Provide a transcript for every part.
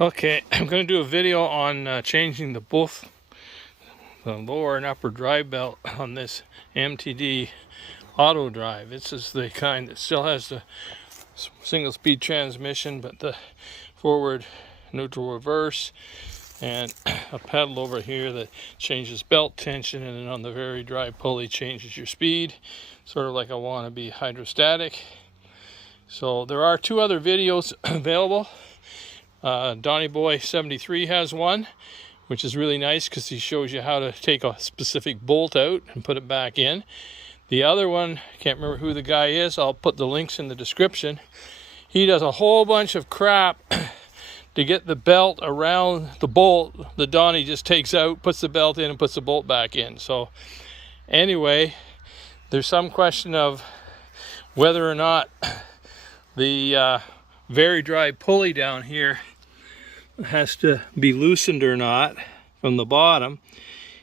Okay, I'm going to do a video on changing both the lower and upper drive belt on this MTD auto drive. This is the kind that still has the single speed transmission, but the forward, neutral, reverse, and a pedal over here that changes belt tension, and then on the very dry pulley changes your speed, sort of like a wannabe hydrostatic. So there are two other videos available. Donnie Boy 73 has one, which is really nice because he shows you how to take a specific bolt out and put it back in. The other one, can't remember who the guy is, I'll put the links in the description. He does a whole bunch of crap to get the belt around the bolt that Donnie just takes out, puts the belt in, and puts the bolt back in. So anyway, there's some question of whether or not the very dry pulley down here has to be loosened or not from the bottom.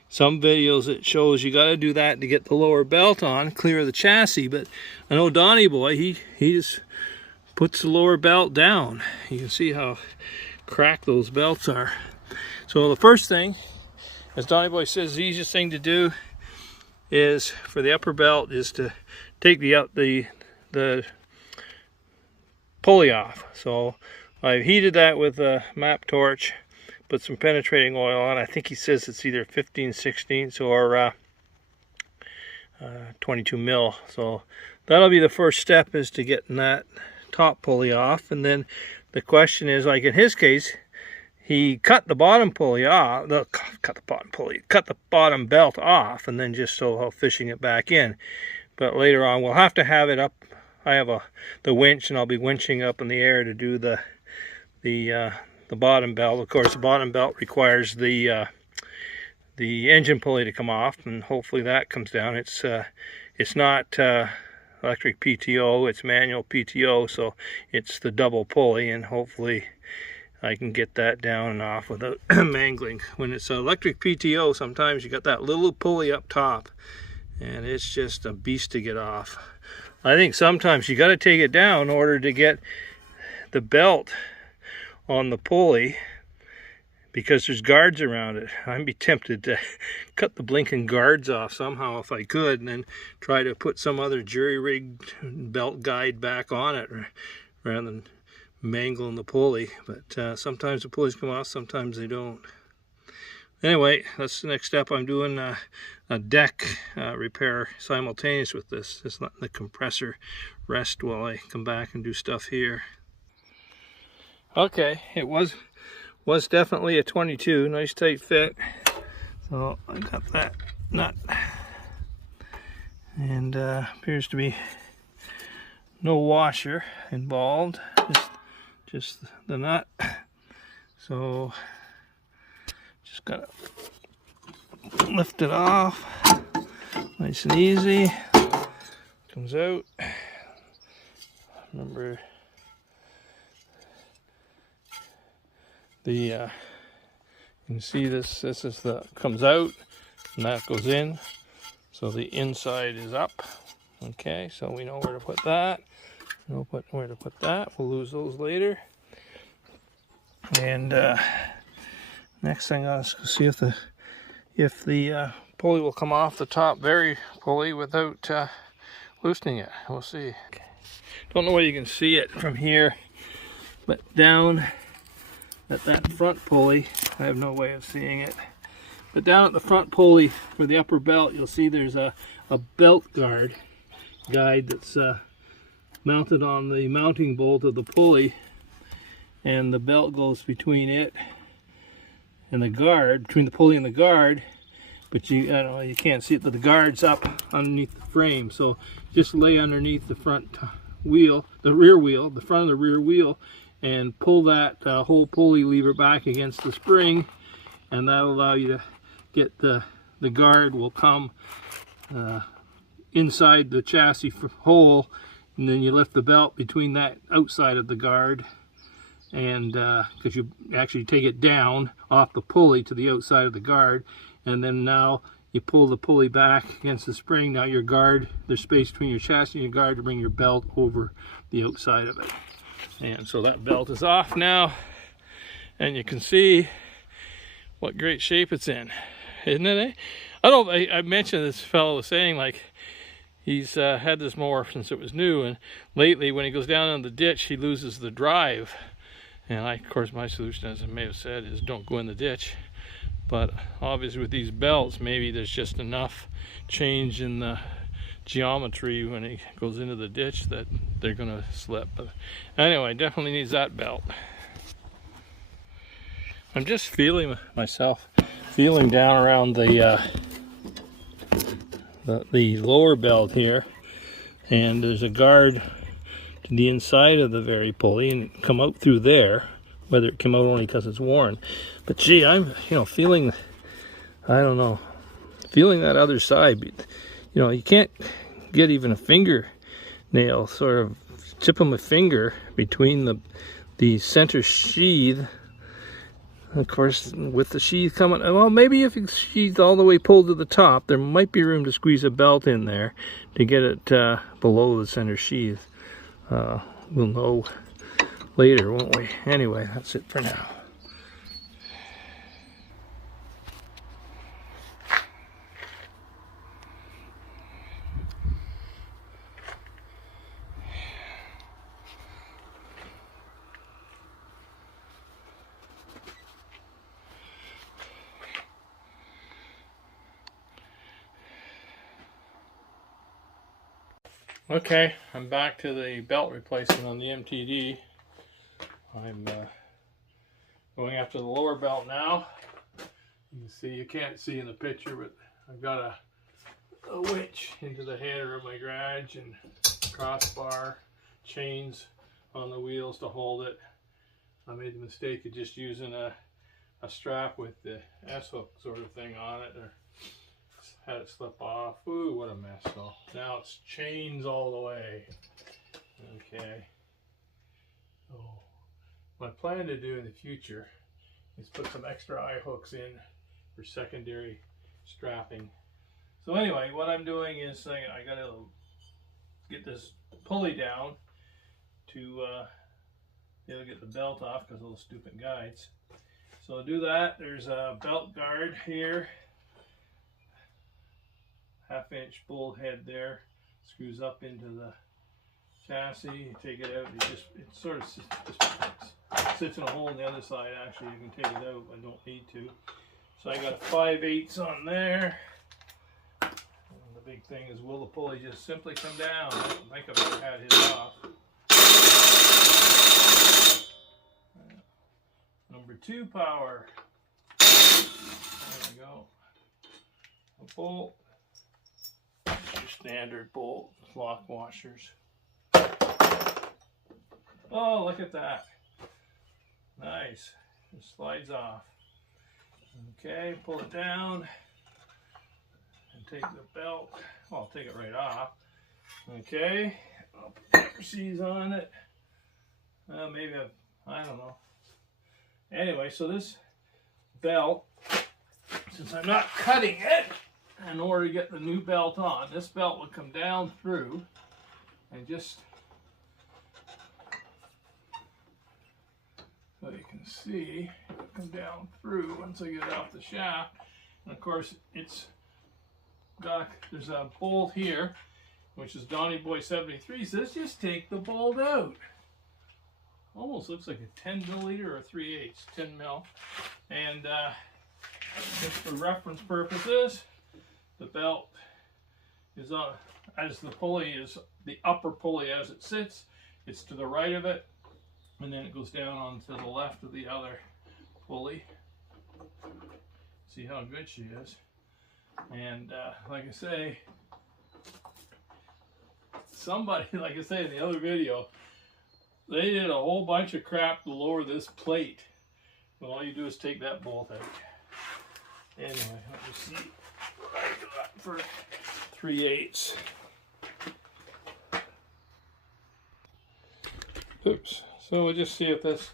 Some videos it shows you got to do that to get the lower belt on, clear the chassis, but I know Donnie Boy, he just puts the lower belt down. You can see how cracked those belts are. So the first thing, as Donnie Boy says, the easiest thing to do is for the upper belt is to take the pulley off. So I've heated that with a map torch, put some penetrating oil on. I think he says it's either 15/16 or 22 mil. So that'll be the first step, is to getting that top pulley off. And then the question is, like in his case, he cut the bottom pulley off, cut the bottom belt off, and then just fishing it back in. But later on we'll have to have it up. I have the winch, and I'll be winching up in the air to do the bottom belt. Of course, the bottom belt requires the engine pulley to come off, and hopefully that comes down. It's not electric PTO, it's manual PTO, so it's the double pulley, and hopefully I can get that down and off without mangling. When it's electric PTO, sometimes you got that little pulley up top, and it's just a beast to get off. I think sometimes you got to take it down in order to get the belt on the pulley, because there's guards around it. I'd be tempted to cut the blinking guards off somehow if I could, and then try to put some other jury-rigged belt guide back on it rather than mangling the pulley. But sometimes the pulleys come off, sometimes they don't. Anyway, that's the next step. I'm doing a deck repair simultaneous with this. Just letting the compressor rest while I come back and do stuff here. Okay, it was definitely a 22, nice tight fit. So I got that nut, and appears to be no washer involved, just the nut. So just gotta lift it off, nice and easy. Comes out. Remember, you can see this is comes out, and that goes in, so the inside is up. Okay, so we know where to put that. Where to put that. We'll lose those later. And next thing, I'll see if the pulley will come off the top very pulley without loosening it. We'll see. Don't know whether you can see it from here, but down at that front pulley, I have no way of seeing it, but down at the front pulley for the upper belt, you'll see there's a belt guide that's mounted on the mounting bolt of the pulley, and the belt goes between it and the guard, between the pulley and the guard. But I don't know, you can't see it, but the guard's up underneath the frame. So just lay underneath the front wheel, the rear wheel, the front of the rear wheel, and pull that whole pulley lever back against the spring, and that'll allow you to get the guard will come inside the chassis hole, and then you lift the belt between that outside of the guard, and because you actually take it down off the pulley to the outside of the guard, and then now you pull the pulley back against the spring. Now your guard, there's space between your chassis and your guard to bring your belt over the outside of it. And so that belt is off now, and you can see what great shape it's in, isn't it? Eh? I mentioned this fellow was saying like he's had this mower since it was new, and lately when he goes down in the ditch he loses the drive. And of course my solution, as I may have said, is don't go in the ditch. But obviously with these belts, maybe there's just enough change in the geometry when it goes into the ditch that they're gonna slip. But anyway, definitely needs that belt. I'm just feeling myself feeling down around the lower belt here, and there's a guard to the inside of the very pulley and come out through there, whether it came out only because it's worn. But gee, I'm feeling, I don't know, feeling that other side. You can't get even a fingernail, sort of tip of my finger between the center sheath. Of course, with the sheath coming, well, maybe if it's sheathed all the way pulled to the top, there might be room to squeeze a belt in there to get it below the center sheath. We'll know later, won't we? Anyway, that's it for now. Okay, I'm back to the belt replacement on the MTD. I'm going after the lower belt now. You can see, you can't see in the picture, but I've got a winch into the header of my garage and crossbar, chains on the wheels to hold it. I made the mistake of just using a strap with the S-hook sort of thing on it, or had it slip off. Ooh, what a mess. So now it's chains all the way. Okay. So what I plan to do in the future is put some extra eye hooks in for secondary strapping. So anyway, what I'm doing is I gotta get this pulley down to be able to get the belt off because of those stupid guides. So to do that, there's a belt guard here. 1/2-inch bolt head there, screws up into the chassis. You take it out, it sort of just sits in a hole on the other side. Actually, you can take it out, but don't need to. So I got a 5/8 on there. And the big thing is, will the pulley just simply come down? I don't think I've ever had his off. Number 2 power. There we go. A bolt. Your standard bolt, lock washers. Oh, look at that. Nice. It slides off. Okay, pull it down and take the belt. Well, I'll take it right off. Okay, I'll put the upper C's on it. Maybe I don't know. Anyway, so this belt, since I'm not cutting it, in order to get the new belt on, this belt would come down through and just, so you can see, it will come down through once I get it off the shaft. And of course, there's a bolt here, which is Donny Boy 73, so let's just take the bolt out. Almost looks like a 10 milliliter or 3/8, 10 mil. And just for reference purposes, the belt is on, as the pulley is, the upper pulley as it sits, it's to the right of it, and then it goes down onto the left of the other pulley. See how good she is. And like I say, somebody, like I say in the other video, they did a whole bunch of crap to lower this plate. Well, all you do is take that bolt out. Anyway, let me see what I got for 3/8. Oops. So we'll just see if this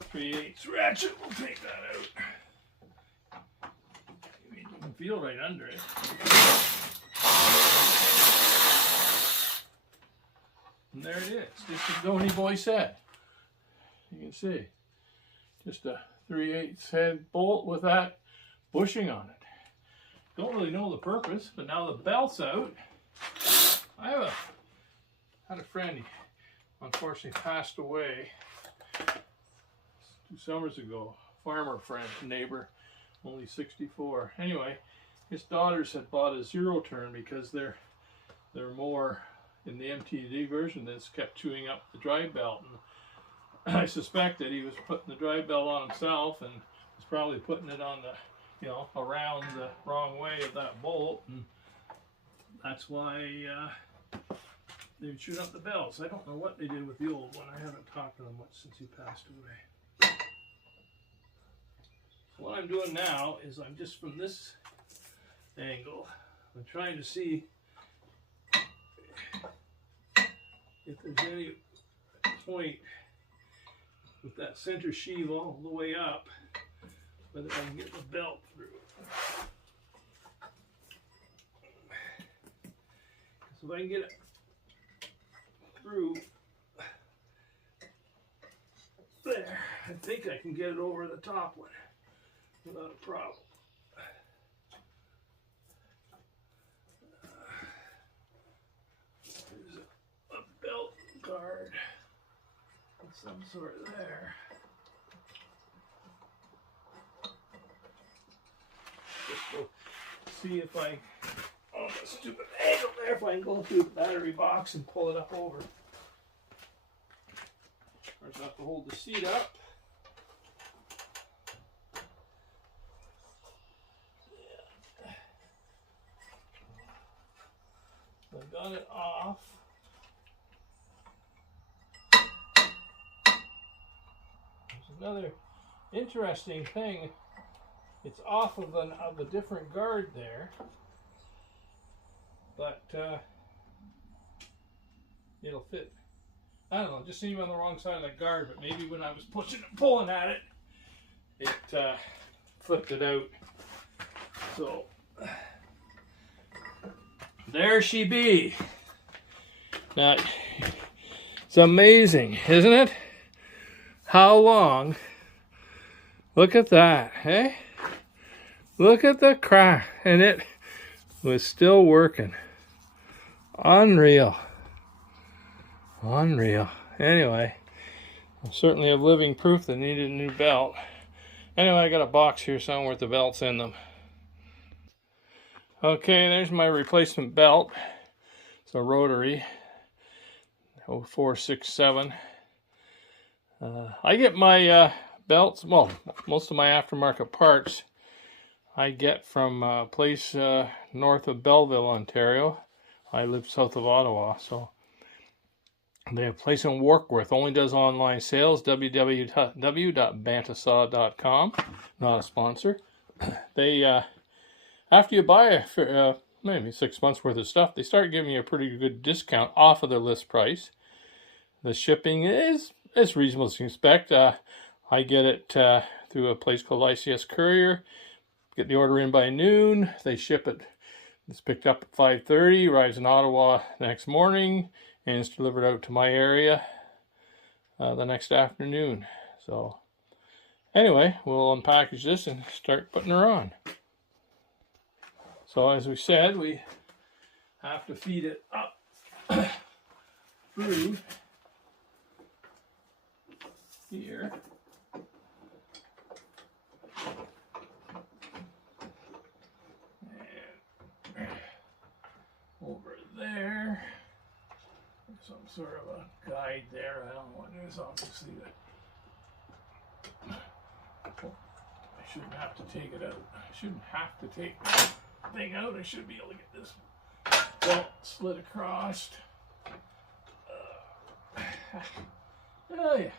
3/8 ratchet will take that out. You can feel right under it. And there it is, just as Donny Boy said. You can see. Just a 3/8 head bolt with that bushing on it. Don't really know the purpose, but now the belt's out. I had a friend, he unfortunately passed away 2 summers ago. Farmer friend, neighbor, only 64. Anyway, his daughters had bought a zero turn because they're more in the MTD version that's kept chewing up the drive belt. And I suspect that he was putting the drive belt on himself and was probably putting it on the, you know, around the wrong way of that bolt, and that's why they would shoot up the belts. I don't know what they did with the old one. I haven't talked to them much since he passed away. So what I'm doing now is I'm just from this angle, I'm trying to see if there's any point with that center sheave all the way up, whether I can get the belt through. So if I can get it through there, I think I can get it over the top one without a problem. There's a belt guard of some sort there. Just go see if I, oh, that stupid angle there, if I can go through the battery box and pull it up over. First I have to hold the seat up. Yeah. So I got it off. There's another interesting thing. It's off of a different guard there, but it'll fit. I don't know, it just seemed on the wrong side of the guard, but maybe when I was pushing and pulling at it, it flipped it out. So there she be. Now, it's amazing, isn't it? How long? Look at that, hey? Look at the crack, and it was still working. Unreal. Unreal. Anyway, I certainly have living proof that needed a new belt. Anyway, I got a box here somewhere with the belts in them. Okay, there's my replacement belt. It's a rotary 0467. I get my belts, well, most of my aftermarket parts I get from a place north of Belleville, Ontario. I live south of Ottawa, so they have a place in Warkworth, only does online sales, www.bantasaw.com, not a sponsor. They, after you buy maybe 6 months worth of stuff, they start giving you a pretty good discount off of their list price. The shipping is reasonable to expect. I get it through a place called ICS Courier. Get the order in by noon. They ship it. It's picked up at 5:30. Arrives in Ottawa the next morning, and it's delivered out to my area the next afternoon. So anyway, we'll unpackage this and start putting her on. So as we said, we have to feed it up through here. Over there, some sort of a guide there. I don't know what it is, obviously. I shouldn't have to take it out. I shouldn't have to take that thing out. I should be able to get this belt slid across. Oh yeah.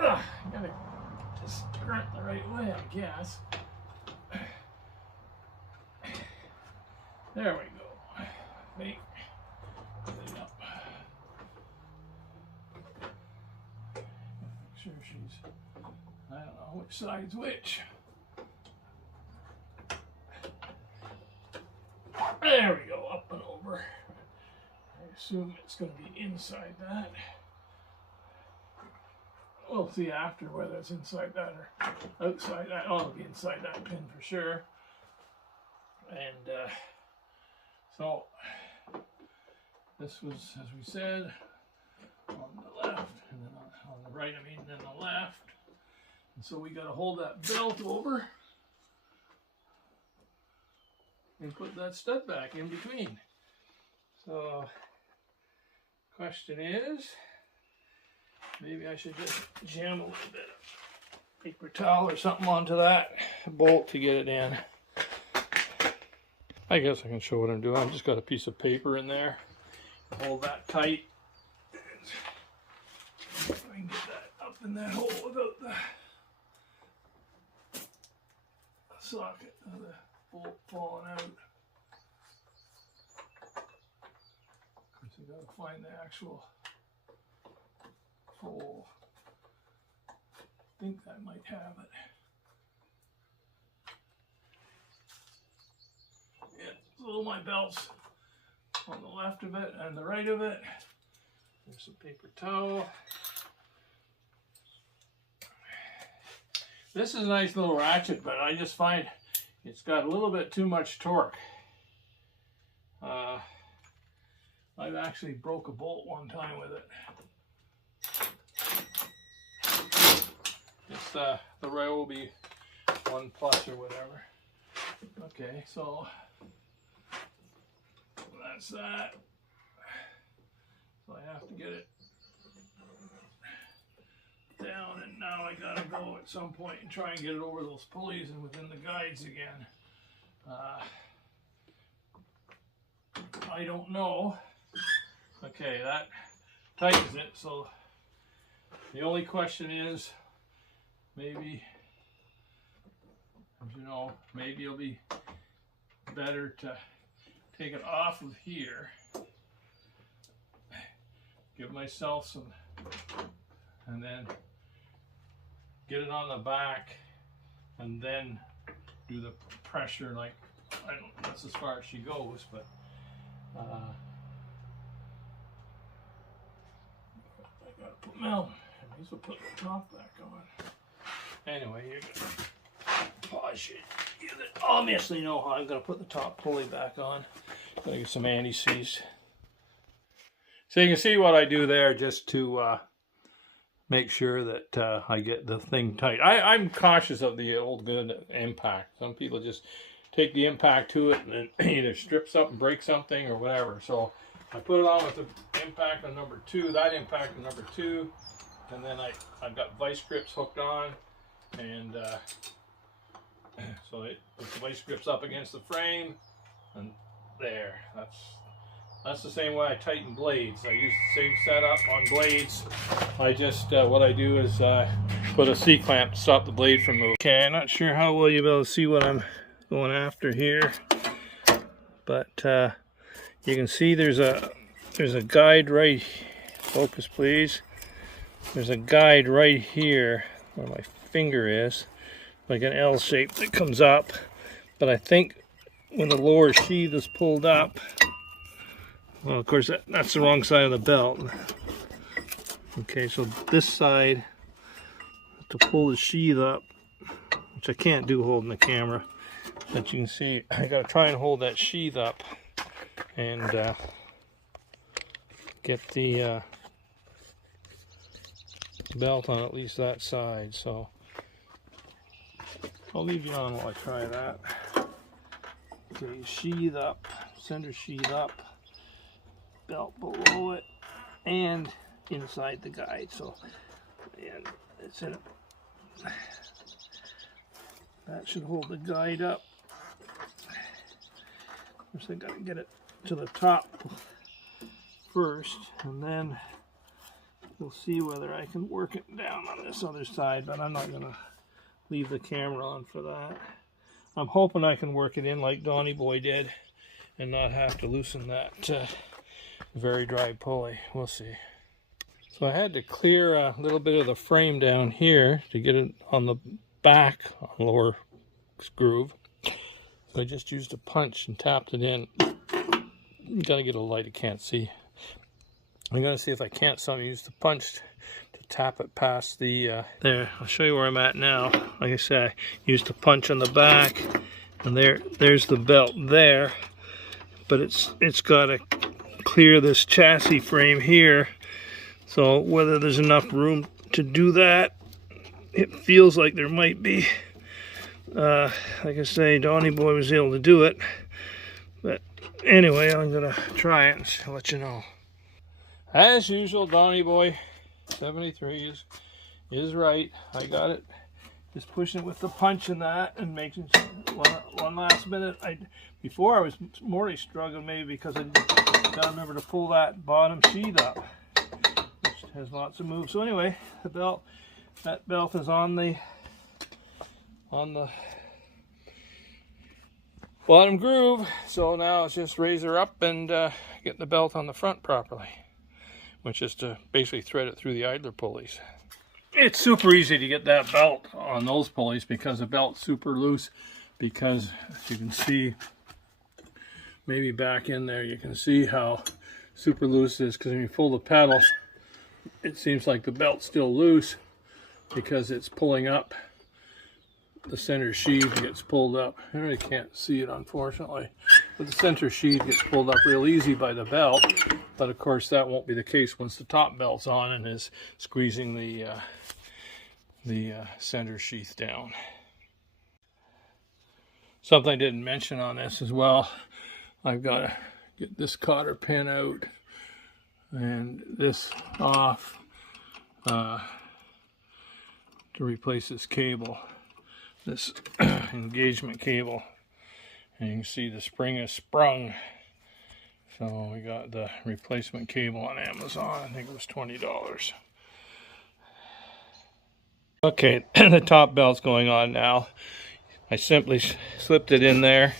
I gotta just turn it the right way, I guess. There we go. I think. Put it up. Make sure she's, I don't know which side's which. There we go, up and over. assume it's going to be inside that. We'll see after whether it's inside that or outside that. Oh, it'll be inside that pin for sure. And so this was, as we said, on the left, and then on the right, and then the left. And so we got to hold that belt over and put that stud back in between. So, question is, maybe I should just jam a little bit of paper towel or something onto that bolt to get it in. I guess I can show what I'm doing. I've just got a piece of paper in there. Hold that tight. If I can get that up in that hole without the socket of the bolt falling out. Of course, I gotta find the actual hole. I think I might have it. Yeah, so my belt's on the left of it and the right of it. There's some paper towel. This is a nice little ratchet, but I just find it's got a little bit too much torque. I've actually broke a bolt one time with it. It's the rail will be 1+ or whatever. Okay, so that's that. So I have to get it down, and now I gotta go at some point and try and get it over those pulleys and within the guides again. I don't know. Okay, that tightens it, so the only question is, maybe, as you know, maybe it'll be better to take it off of here, give myself some, and then get it on the back, and then do the pressure. Like, I don't, that's as far as she goes, but I gotta put, well, I guess we'll put the top back on. Anyway, you're gonna pause it. You obviously know how I'm gonna put the top pulley back on. Gotta get some anti-seize. So you can see what I do there, just to make sure that I get the thing tight. I'm cautious of the old good impact. Some people just take the impact to it and then either strips up and break something or whatever. So I put it on with the impact on number 2, that impact on number 2, and then I've got vice grips hooked on, and so it puts the vice grips up against the frame, and there. That's the same way I tighten blades. I use the same setup on blades. I just, what I do is put a C-clamp to stop the blade from moving. Okay, I'm not sure how well you'll be able to see what I'm going after here, but you can see there's a guide right, focus please. There's a guide right here where my finger is, like an L shape that comes up, but I think when the lower sheath is pulled up, well, of course, that's the wrong side of the belt. Okay, so this side, to pull the sheath up, which I can't do holding the camera, but you can see I gotta try and hold that sheath up and get the belt on at least that side. So I'll leave you on while I try that. Okay, sheath up, center sheath up, belt below it, and inside the guide. So, and it's in it. That should hold the guide up. Of course, I gotta get it to the top first, and then we'll see whether I can work it down on this other side, but I'm not gonna leave the camera on for that. I'm hoping I can work it in like Donnie Boy did and not have to loosen that very dry pulley. We'll see. So I had to clear a little bit of the frame down here to get it on the back lower groove. So I just used a punch and tapped it in. You gotta get a light, I can't see. I'm going to see if I can't use the punch to tap it past the, there, I'll show you where I'm at now. Like I said, I used the punch on the back, and there's the belt there, but it's got to clear this chassis frame here. So whether there's enough room to do that, it feels like there might be. Like I say, Donnie Boy was able to do it, but anyway, I'm gonna try it and let you know. As usual, Donnie Boy 73 is right. I got it. Just pushing it with the punch in that and making one last minute. Before I was more struggling maybe because I gotta remember to pull that bottom sheet up, which has lots of moves. So anyway, that belt is on the bottom groove. So now it's just raise her up and get the belt on the front properly, which is to basically thread it through the idler pulleys. It's super easy to get that belt on those pulleys because the belt's super loose, because as you can see, maybe back in there, you can see how super loose it is, because when you pull the pedals, it seems like the belt's still loose because it's pulling up. The center sheave gets pulled up. I really can't see it, unfortunately, but the center sheave gets pulled up real easy by the belt. But of course, that won't be the case once the top belt's on and is squeezing the center sheath down. Something I didn't mention on this as well, I've got to get this cotter pin out and this off to replace this cable, this engagement cable. And you can see the spring is sprung. So we got the replacement cable on Amazon. I think it was $20. Okay, the top belt's going on now. I simply slipped it in there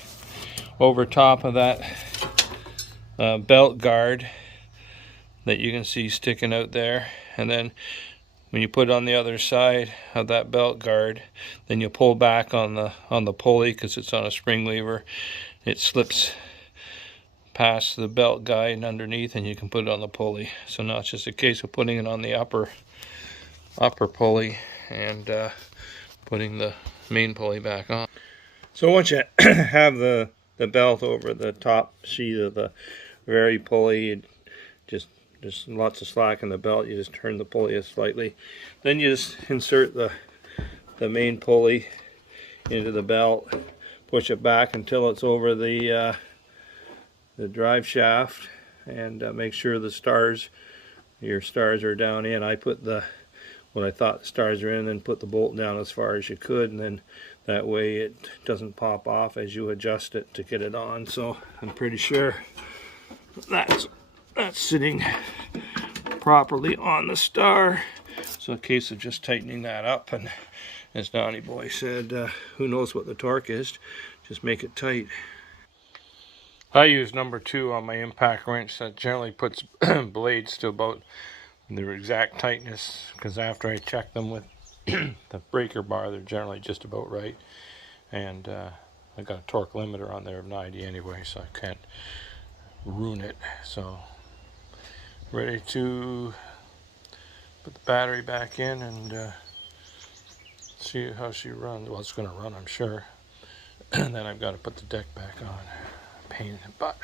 over top of that belt guard that you can see sticking out there. And then when you put it on the other side of that belt guard, then you pull back on the pulley because it's on a spring lever. It slips past the belt guide underneath, and you can put it on the pulley. So now it's just a case of putting it on the upper pulley and putting the main pulley back on. So once you have the belt over the top sheet of the very pulley, just lots of slack in the belt, you just turn the pulley slightly. Then you just insert the main pulley into the belt, push it back until it's over the drive shaft, and make sure your stars are down in. I put what I thought the stars are in, then put the bolt down as far as you could, and then that way it doesn't pop off as you adjust it to get it on. So I'm pretty sure that's sitting properly on the star. So a case of just tightening that up, and as Donnie Boy said, who knows what the torque is, just make it tight. I use number 2 on my impact wrench. That generally puts blades to about their exact tightness, because after I check them with the breaker bar, they're generally just about right. And I got a torque limiter on there of 90 anyway, so I can't ruin it. So ready to put the battery back in and see how she runs. Well, it's going to run, I'm sure. And then I've got to put the deck back on. Pain in the butt.